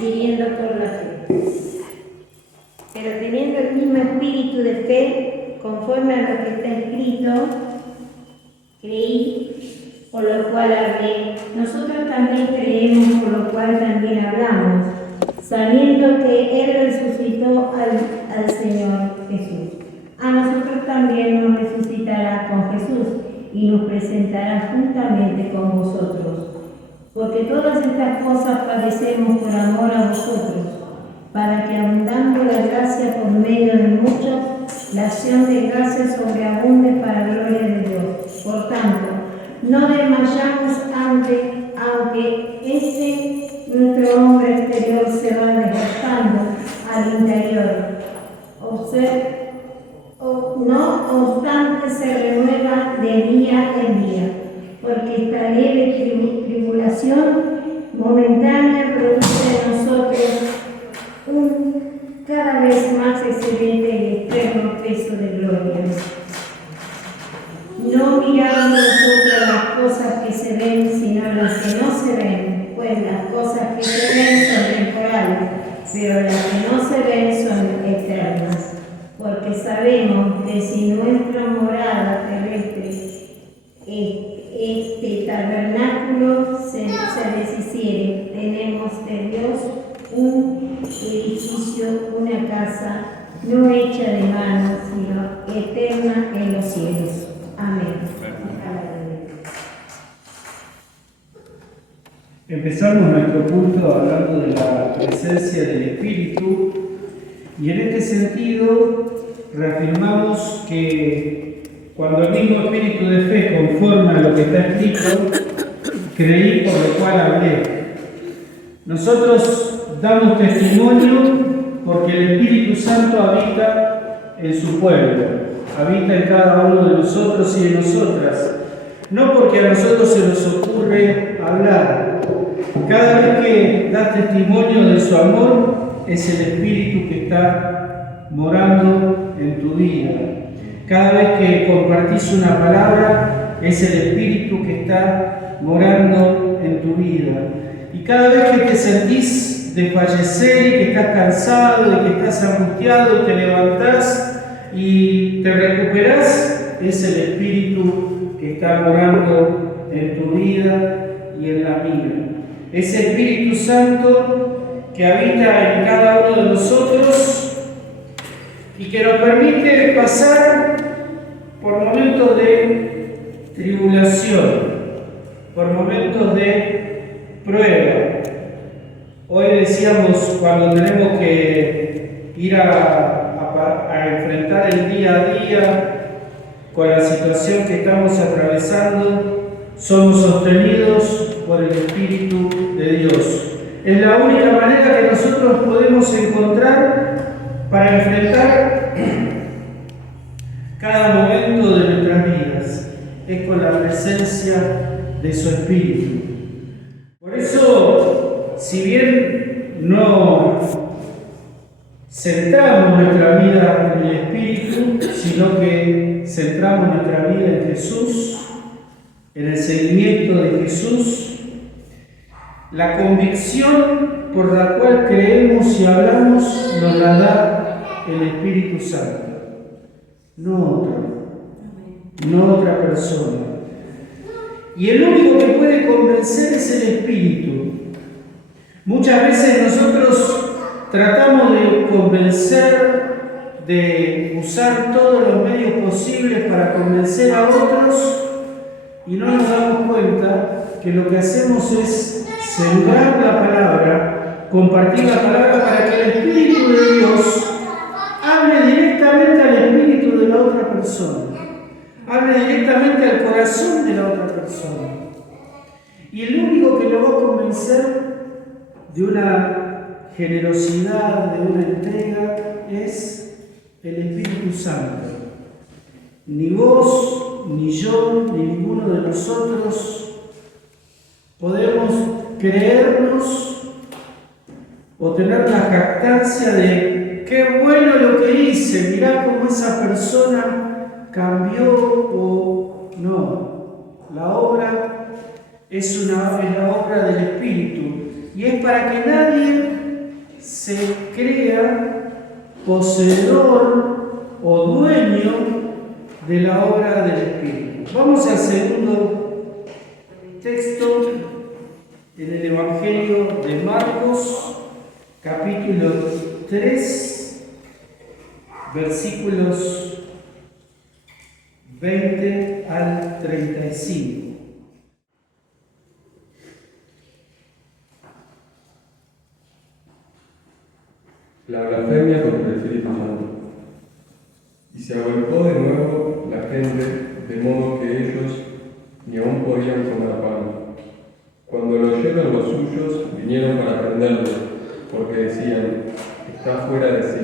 viviendo por la fe. Pero teniendo el mismo espíritu de fe, conforme a lo que está escrito, creí, por lo cual hablé. Nosotros también creemos, por lo cual también hablamos, sabiendo que Él resucitó al Señor Jesús. A nosotros también nos resucitará con Jesús y nos presentará juntamente con vosotros. Porque todas estas cosas padecemos por amor a vosotros, para que abundando la gracia por medio de muchos, la acción de gracia sobreabunde para gloria de Dios. Por tanto, no desmayamos aunque nuestro hombre exterior se va desgastando al interior. No obstante se renueva de día en día, porque esta leve tribulación momentánea produce en nosotros un cada vez más excelente y eterno peso de gloria. No miramos nosotros las cosas que se ven, sino las que no se ven, pues las cosas que se ven son temporales, pero las que no se ven son eternas. Porque sabemos que si nuestra morada terrestre, este tabernáculo se deshiciere, tenemos de Dios un edificio, una casa, no hecha de manos, sino eterna en los cielos. Amén. Empezamos nuestro culto hablando de la presencia del Espíritu y en este sentido reafirmamos que cuando el mismo Espíritu de fe conforma lo que está escrito, creí por lo cual hablé. Nosotros damos testimonio porque el Espíritu Santo habita en su pueblo, habita en cada uno de nosotros y de nosotras, no porque a nosotros se nos ocurre hablar. Cada vez que das testimonio de su amor, es el Espíritu que está morando en tu vida. Cada vez que compartís una palabra, es el Espíritu que está morando en tu vida. Y cada vez que te sentís desfallecer y que estás cansado y que estás angustiado y te levantás y te recuperás, es el Espíritu que está morando en tu vida y en la mía. Ese Espíritu Santo que habita en cada uno de nosotros y que nos permite pasar por momentos de tribulación, por momentos de prueba. Hoy decíamos, cuando tenemos que ir a enfrentar el día a día con la situación que estamos atravesando, somos sostenidos por el Espíritu de Dios. Es la única manera que nosotros podemos encontrar para enfrentar cada momento de nuestras vidas. Es con la presencia de su Espíritu. Por eso, si bien no centramos nuestra vida en el Espíritu, sino que centramos nuestra vida en Jesús, en el seguimiento de Jesús, la convicción por la cual creemos y hablamos nos la da el Espíritu Santo, no otra persona. Y el único que puede convencer es el Espíritu. Muchas veces nosotros tratamos de convencer, de usar todos los medios posibles para convencer a otros y no nos damos cuenta que lo que hacemos es sembrar la palabra, compartir la palabra para que el Espíritu de Dios hable directamente al espíritu de la otra persona, hable directamente al corazón de la otra persona. Y el único que lo va a convencer de una generosidad, de una entrega, es el Espíritu Santo. Ni vos, ni yo, ni ninguno de nosotros podemos creernos o tener la jactancia de qué bueno lo que hice, mirá cómo esa persona cambió o no. La obra es la obra del Espíritu y es para que nadie se crea poseedor o dueño de la obra del Espíritu. Vamos al segundo texto en el Evangelio de Marcos, capítulo 3, versículos 20 al 35. La blasfemia contra el Espíritu Santo. Y se agolpó de nuevo la gente, de modo que ellos ni aún podían comer pan. Cuando lo oyeron los suyos, vinieron para prenderlo, porque decían, está fuera de sí.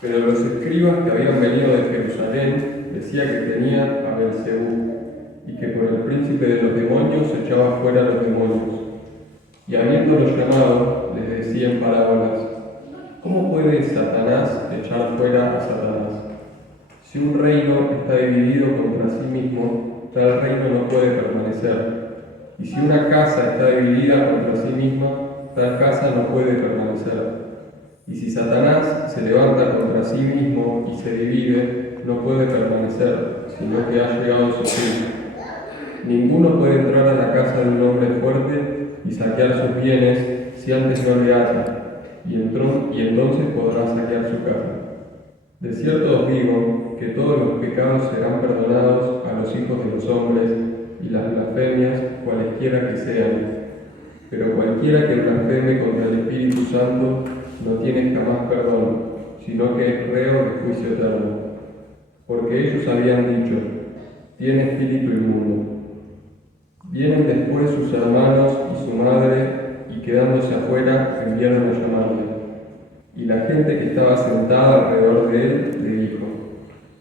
Pero los escribas que habían venido de Jerusalén decían que tenía a Beelzebú, y que por el príncipe de los demonios echaba fuera los demonios. Y habiéndolos llamado, les decía en parábolas, ¿cómo puede Satanás echar fuera a Satanás? Si un reino está dividido contra sí mismo, tal reino no puede permanecer. Y si una casa está dividida contra sí misma, tal casa no puede permanecer. Y si Satanás se levanta contra sí mismo y se divide, no puede permanecer, sino que ha llegado su fin. Ninguno puede entrar a la casa de un hombre fuerte y saquear sus bienes si antes no le ata, y entonces podrá saquear su casa. De cierto os digo que todos los pecados serán perdonados a los hijos de los hombres y las blasfemias cualesquiera que sean. Pero cualquiera que blasfeme contra el Espíritu Santo no tiene jamás perdón, sino que es reo de juicio eterno. Porque ellos habían dicho, tiene espíritu inmundo. Vienen después sus hermanos y su madre, y quedándose afuera, enviaron a llamarle. Y la gente que estaba sentada alrededor de él le dijo,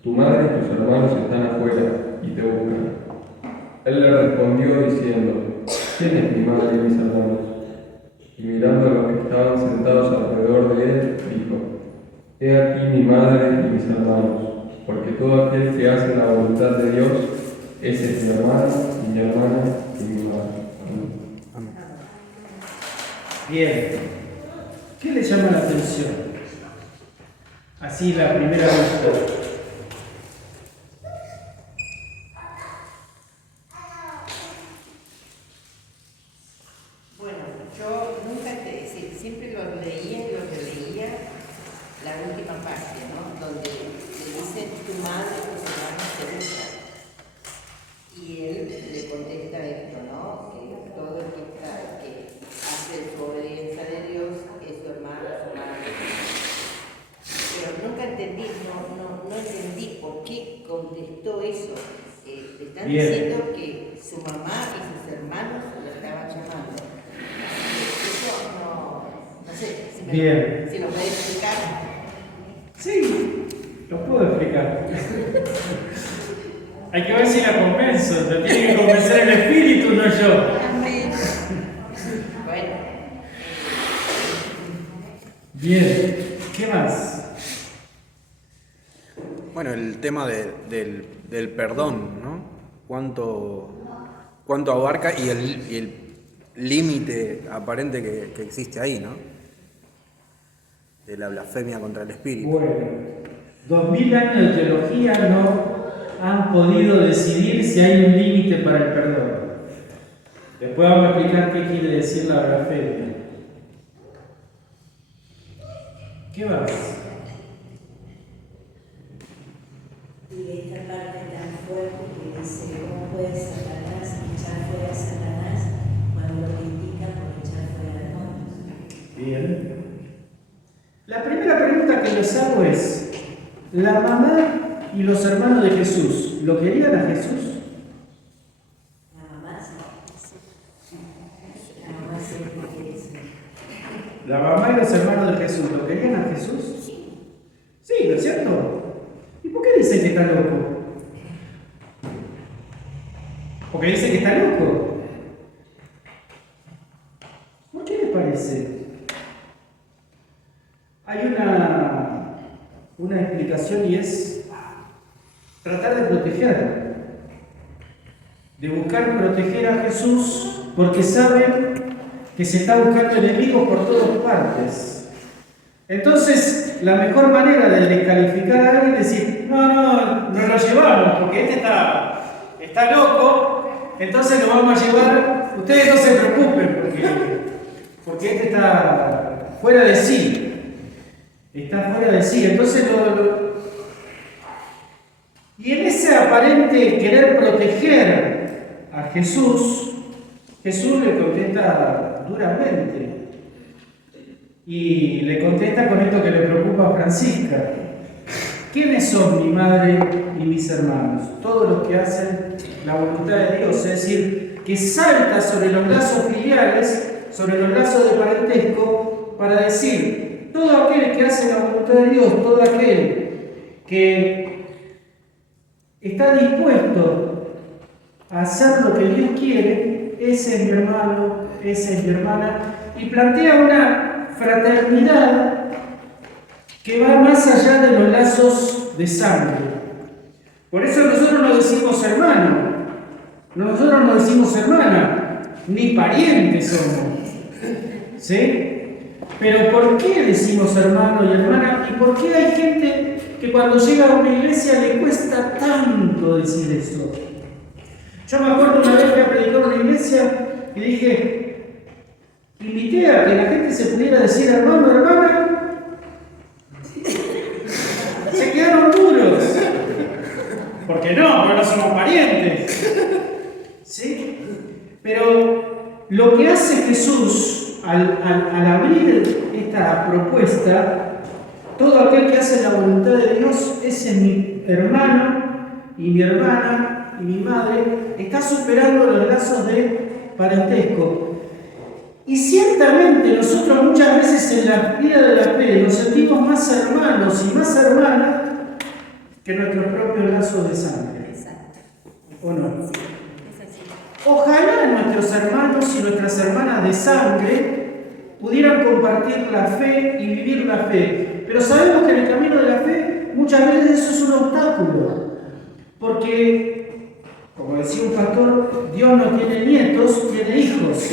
tu madre y tus hermanos están afuera y te buscan. Él le respondió diciendo, ¿quién es mi madre y mis hermanos? Y mirando a los que estaban sentados alrededor de él, dijo, he aquí mi madre y mis hermanos, porque todo aquel que hace la voluntad de Dios, ese es mi hermano y mi hermana y mi madre. Amén. Bien, ¿qué le llama la atención? Así la primera vista. Bueno, yo nunca siempre lo leía y lo releía la última parte, ¿no? Donde le dicen tu madre y tus hermanos te buscan. Y él le contesta esto, ¿no? Que todo el que hace su obediencia de Dios es tu hermano, su madre. Pero nunca entendí, no entendí por qué contestó eso. Le están diciendo que su mamá y sus hermanos lo estaban llamando. Eso no sé si lo puede explicar. Sí, lo puedo explicar. Hay que ver si la convenzo, lo tiene que convencer el Espíritu, no yo. Bueno. Bien, ¿qué más? Bueno, el tema del perdón, ¿no? Cuánto abarca y el límite aparente que existe ahí, ¿no? De la blasfemia contra el Espíritu. Bueno, 2000 años de teología no han podido decidir si hay un límite para el perdón. Después vamos a explicar qué quiere decir la blasfemia. ¿Qué más? Y esta parte tan fuerte que dice, ¿cómo puede Satanás echar fuera a Satanás cuando lo critica por echar fuera demonios? Bien. La primera pregunta que les hago es, ¿la mamá y los hermanos de Jesús lo querían a Jesús? La mamá sí. La mamá siempre quiere ser. ¿La mamá y los hermanos de Jesús lo querían a Jesús? Sí, ¿no es cierto? ¿Y por qué dicen que está loco? Porque dicen que está loco. ¿Por qué les parece? Hay una explicación y es tratar de protegerlo, de buscar proteger a Jesús porque saben que se está buscando enemigos por todas partes. Entonces, la mejor manera de descalificar a alguien es decir, no lo llevamos, porque este está loco, entonces lo vamos a llevar, ustedes no se preocupen, porque este está fuera de sí. Está fuera de sí, entonces y en ese aparente querer proteger a Jesús le contesta duramente. Y le contesta con esto que le preocupa a Francisca. ¿Quiénes son mi madre y mis hermanos? Todos los que hacen la voluntad de Dios, es decir, que salta sobre los lazos filiales, sobre los lazos de parentesco, para decir, todo aquel que hace la voluntad de Dios, todo aquel que está dispuesto a hacer lo que Dios quiere, ese es mi hermano, esa es mi hermana, y plantea una fraternidad que va más allá de los lazos de sangre. Por eso nosotros no decimos hermano, nosotros no decimos hermana, ni parientes somos. ¿Sí? Pero ¿por qué decimos hermano y hermana? ¿Y por qué hay gente que cuando llega a una iglesia le cuesta tanto decir eso? Yo me acuerdo una vez que predicaba en una iglesia y dije, invité a que la gente se pudiera decir hermano, hermana. Se quedaron duros. ¿Por qué no? Porque no somos parientes. ¿Sí? Pero lo que hace Jesús al abrir esta propuesta, todo aquel que hace la voluntad de Dios, ese es mi hermano y mi hermana y mi madre, está superando los lazos de parentesco. Y ciertamente nosotros muchas veces en la vida de la fe nos sentimos más hermanos y más hermanas que nuestros propios lazos de sangre. Exacto. ¿O no? Sí, es así. Ojalá nuestros hermanos y nuestras hermanas de sangre pudieran compartir la fe y vivir la fe. Pero sabemos que en el camino de la fe muchas veces eso es un obstáculo. Porque, como decía un pastor, Dios no tiene nietos, tiene hijos.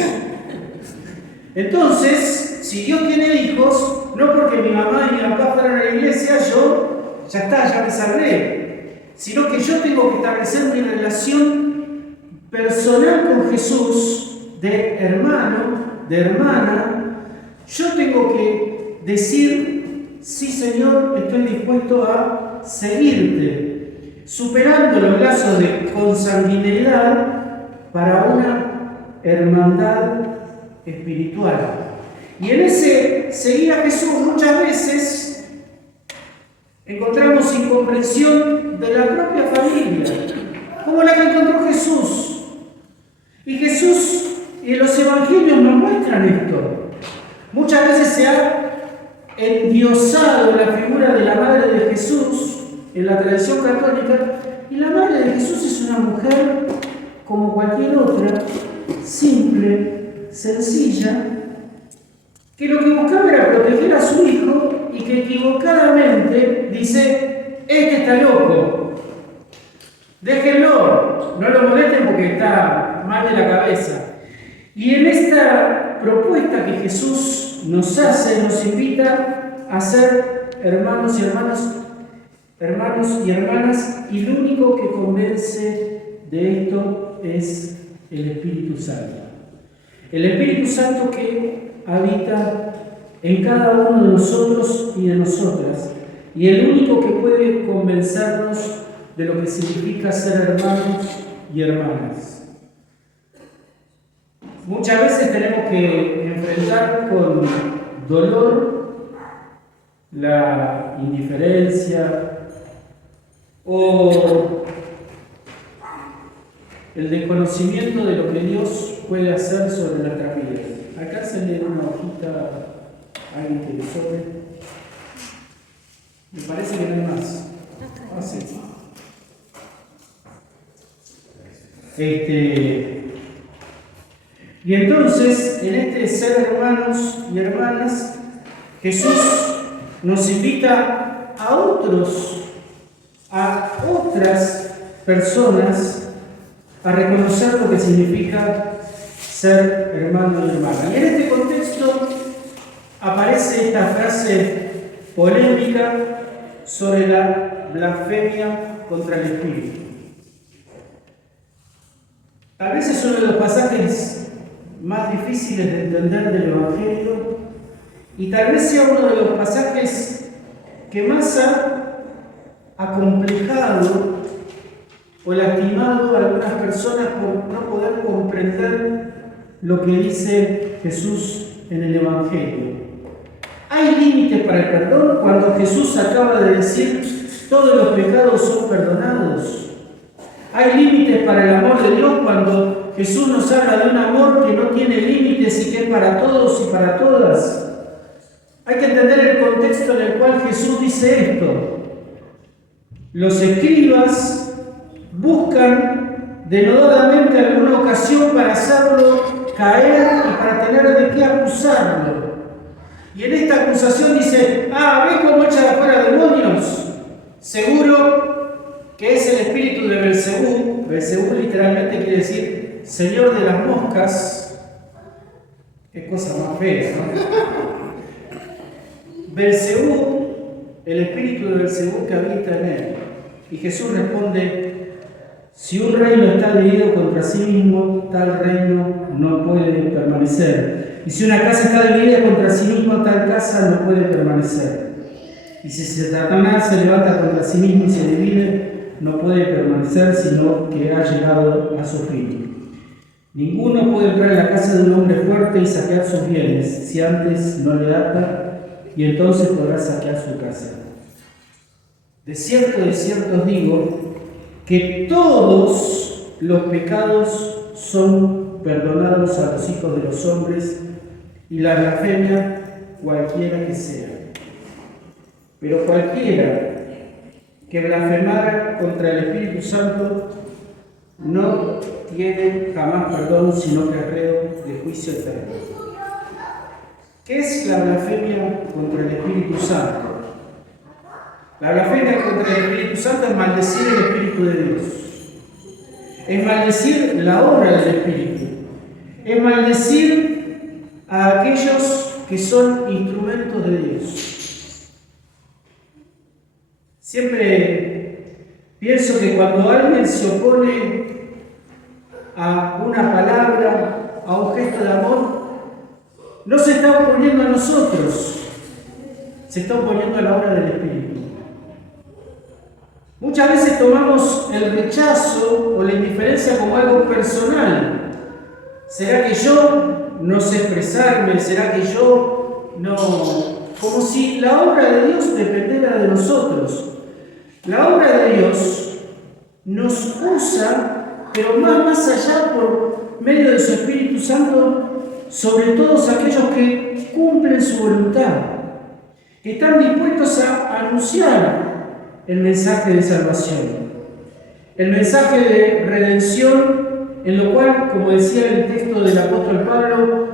Entonces, si Dios tiene hijos, no porque mi mamá y mi papá fueran a la iglesia, yo ya está, ya me salvé. Sino que yo tengo que establecer mi relación personal con Jesús, de hermano, de hermana. Yo tengo que decir, sí Señor, estoy dispuesto a seguirte, superando los lazos de consanguinidad para una hermandad espiritual. Y en ese seguir a Jesús muchas veces encontramos incomprensión de la propia familia, como la que encontró Jesús. Y Jesús y los evangelios nos muestran esto. Muchas veces se ha endiosado la figura de la madre de Jesús en la tradición católica, y la madre de Jesús es una mujer como cualquier otra, simple, sencilla, que lo que buscaba era proteger a su hijo y que equivocadamente dice, este está loco, déjenlo, no lo molesten porque está mal de la cabeza. Y en esta propuesta que Jesús nos hace, nos invita a ser hermanos y hermanas, y lo único que convence de esto es el Espíritu Santo. El Espíritu Santo que habita en cada uno de nosotros y de nosotras, y el único que puede convencernos de lo que significa ser hermanos y hermanas. Muchas veces tenemos que enfrentar con dolor la indiferencia o el desconocimiento de lo que Dios puede hacer sobre nuestras vidas. Acá se lee una hojita, alguien que le sobre. Me parece que no hay más. Ah, sí. Y entonces, en este ser hermanos y hermanas, Jesús nos invita a otras personas a reconocer lo que significa ser hermano y hermana. Y en este contexto aparece esta frase polémica sobre la blasfemia contra el Espíritu. Tal vez es uno de los pasajes más difíciles de entender del Evangelio y tal vez sea uno de los pasajes que más ha acomplejado o lastimado a algunas personas por no poder comprender lo que dice Jesús en el Evangelio. ¿Hay límite para el perdón cuando Jesús acaba de decir todos los pecados son perdonados? ¿Hay límites para el amor de Dios cuando Jesús nos habla de un amor que no tiene límites y que es para todos y para todas? Hay que entender el contexto en el cual Jesús dice esto. Los escribas buscan denodadamente alguna ocasión para hacerlo caer y para tener de qué acusarlo. Y en esta acusación dice, ¿ves cómo echa afuera demonios? Seguro que es el espíritu de Belcebú. Belcebú literalmente quiere decir señor de las moscas. Qué cosa más fea, ¿no? Belcebú, el espíritu de Belcebú que habita en él. Y Jesús responde, si un reino está dividido contra sí mismo, tal reino no puede permanecer. Y si una casa está dividida contra sí misma, tal casa no puede permanecer. Y si Satanás se levanta contra sí mismo y se divide, no puede permanecer, sino que ha llegado a su fin. Ninguno puede entrar en la casa de un hombre fuerte y saquear sus bienes, si antes no le ata, y entonces podrá saquear su casa. De cierto os digo, que todos los pecados son perdonados a los hijos de los hombres, y la blasfemia cualquiera que sea. Pero cualquiera que blasfemara contra el Espíritu Santo no tiene jamás perdón, sino que arreo de juicio eterno. ¿Qué es la blasfemia contra el Espíritu Santo? La blasfemia contra el Espíritu Santo es maldecir el Espíritu de Dios. Es maldecir la obra del Espíritu. Es maldecir a aquellos que son instrumentos de Dios. Siempre pienso que cuando alguien se opone a una palabra, a un gesto de amor, no se está oponiendo a nosotros, se está oponiendo a la obra del Espíritu. Muchas veces tomamos el rechazo o la indiferencia como algo personal. ¿Será que yo no sé expresarme? ¿Será que yo no...? Como si la obra de Dios dependiera de nosotros. La obra de Dios nos usa, pero más allá por medio de su Espíritu Santo, sobre todos aquellos que cumplen su voluntad, que están dispuestos a anunciar el mensaje de salvación, el mensaje de redención, en lo cual, como decía el texto del apóstol Pablo,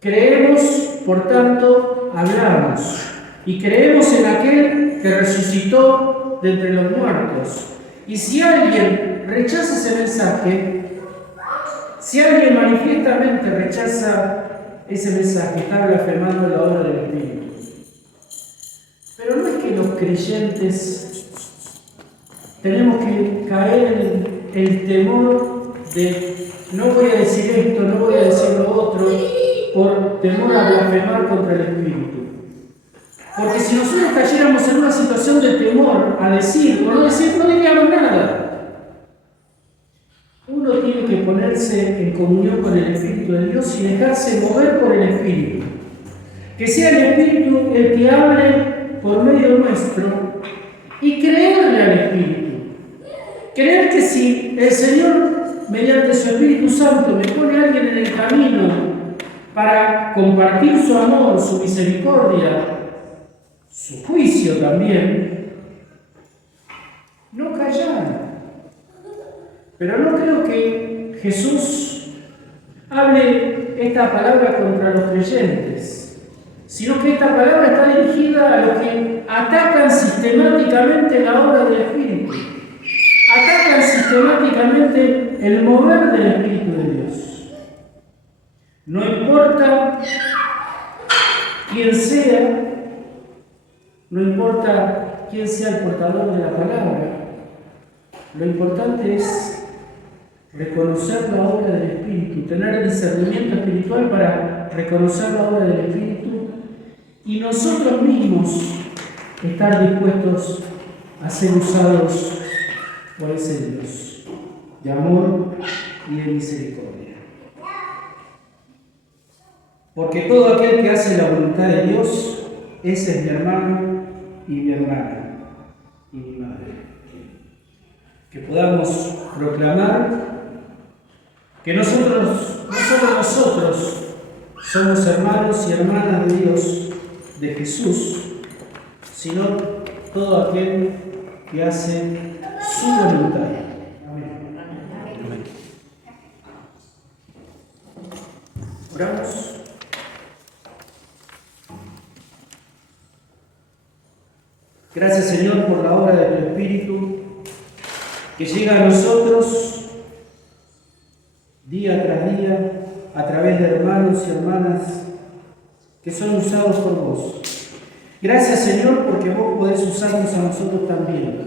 creemos, por tanto, hablamos, y creemos en aquel que resucitó de entre los muertos. Y si alguien rechaza ese mensaje, si alguien manifiestamente rechaza ese mensaje, está blasfemando la obra del Espíritu. Pero no es que los creyentes tenemos que caer en el temor de no voy a decir esto, no voy a decir lo otro, por temor a blasfemar contra el Espíritu. Porque si nosotros cayéramos en una situación de temor a decir o no decir, no diríamos nada. Uno tiene que ponerse en comunión con el Espíritu de Dios y dejarse mover por el Espíritu. Que sea el Espíritu el que hable por medio nuestro y creerle al Espíritu. Creer que si el Señor, mediante su Espíritu Santo, me pone a alguien en el camino para compartir su amor, su misericordia, su juicio también, no callar. Pero no creo que Jesús hable esta palabra contra los creyentes, sino que esta palabra está dirigida a los que atacan sistemáticamente la obra del Espíritu, atacan sistemáticamente el mover del Espíritu de Dios. importa quién sea, no importa quién sea el portador de la palabra, lo importante es reconocer la obra del Espíritu, tener el discernimiento espiritual para reconocer la obra del Espíritu y nosotros mismos estar dispuestos a ser usados por ese Dios de amor y de misericordia. Porque todo aquel que hace la voluntad de Dios, ese es mi hermano y mi hermana y mi madre. Que podamos proclamar que nosotros, no solo nosotros, somos hermanos y hermanas de Dios, de Jesús, sino todo aquel que hace su voluntad. Amén. Oramos. Gracias, Señor, por la obra de tu Espíritu que llega a nosotros día tras día a través de hermanos y hermanas que son usados por vos. Gracias, Señor, porque vos podés usarnos a nosotros también.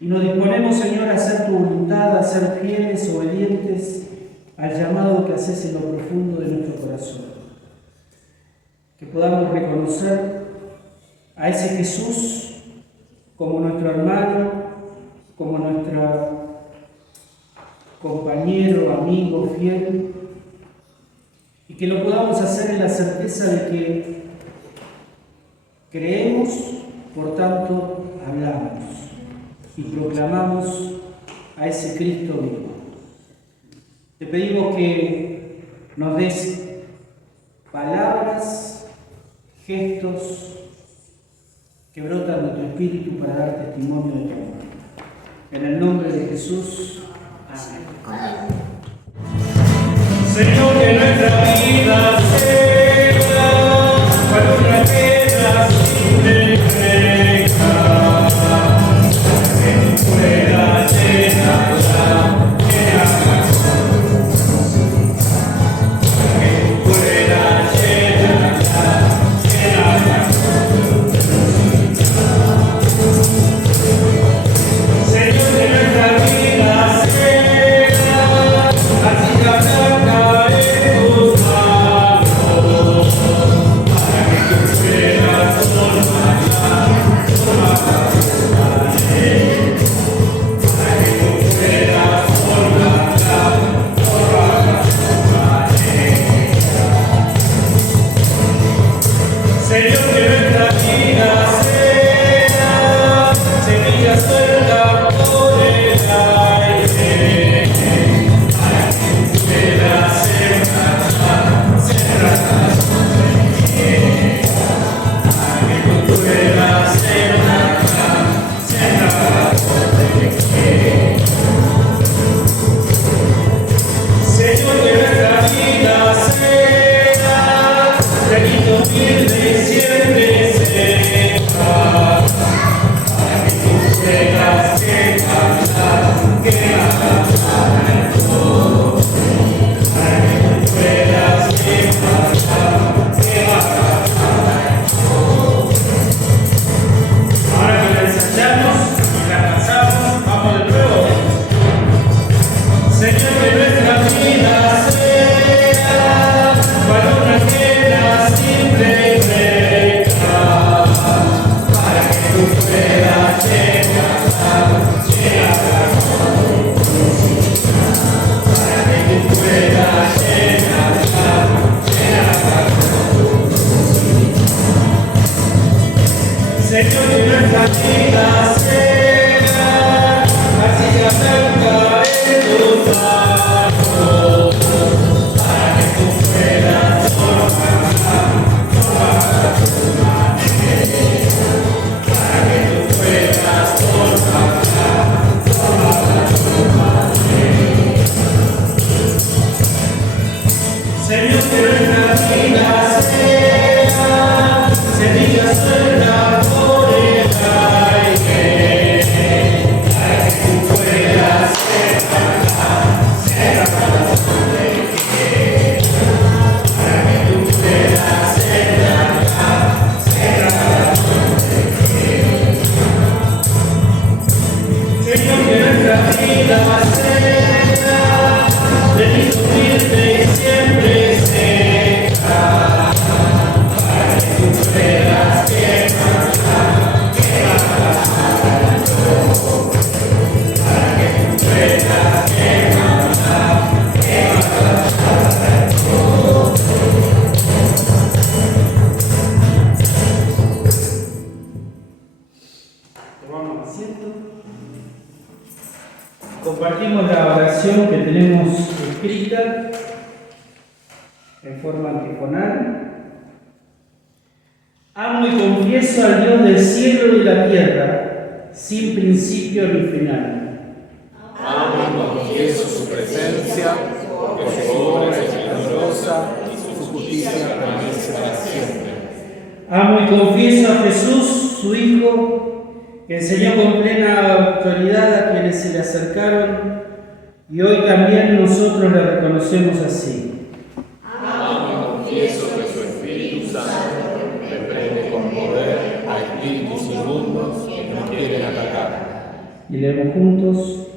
Y nos disponemos, Señor, a hacer tu voluntad, a ser fieles, obedientes al llamado que haces en lo profundo de nuestro corazón. Que podamos reconocer a ese Jesús como nuestro hermano, como nuestro compañero, amigo, fiel, y que lo podamos hacer en la certeza de que creemos, por tanto hablamos y proclamamos a ese Cristo vivo. Te pedimos que nos des palabras, gestos que brotan de tu Espíritu para dar testimonio de tu amor. En el nombre de Jesús. Amén. Señor, que nuestra vida sea para una tierra sin defecta, que tu fuera llena cita en forma antifonal. Amo y confieso al Dios del cielo y la tierra, sin principio ni final. Amo y confieso su presencia, porque su obra es esplendorosa y su justicia permanece para siempre. Amo y confieso a Jesús, su Hijo, que enseñó con plena autoridad a quienes se le acercaron, y hoy también nosotros le reconocemos así. Amo y confieso que su Espíritu Santo reprende con poder a espíritus inmundos que nos quieren atacar. Y leemos juntos.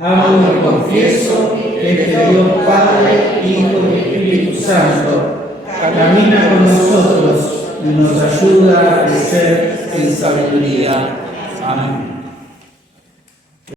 Amo y confieso que este Dios Padre, Hijo y Espíritu Santo camina con nosotros y nos ayuda a crecer en sabiduría. Amén.